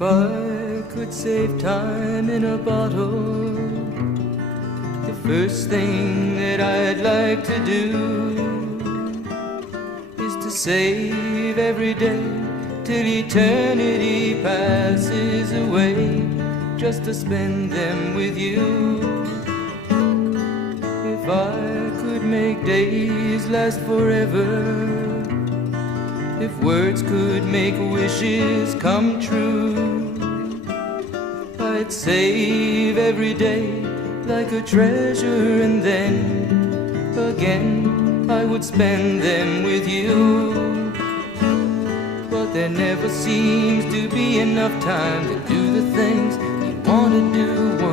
If I could save time in a bottle, the first thing that I'd like to do is to save every day till eternity passes away, just to spend them with you. If I could make days last forever, if words could make wishes come true, I'd save every day like a treasure, and then again I would spend them with you. But there never seems to be enough time to do the things you want to do.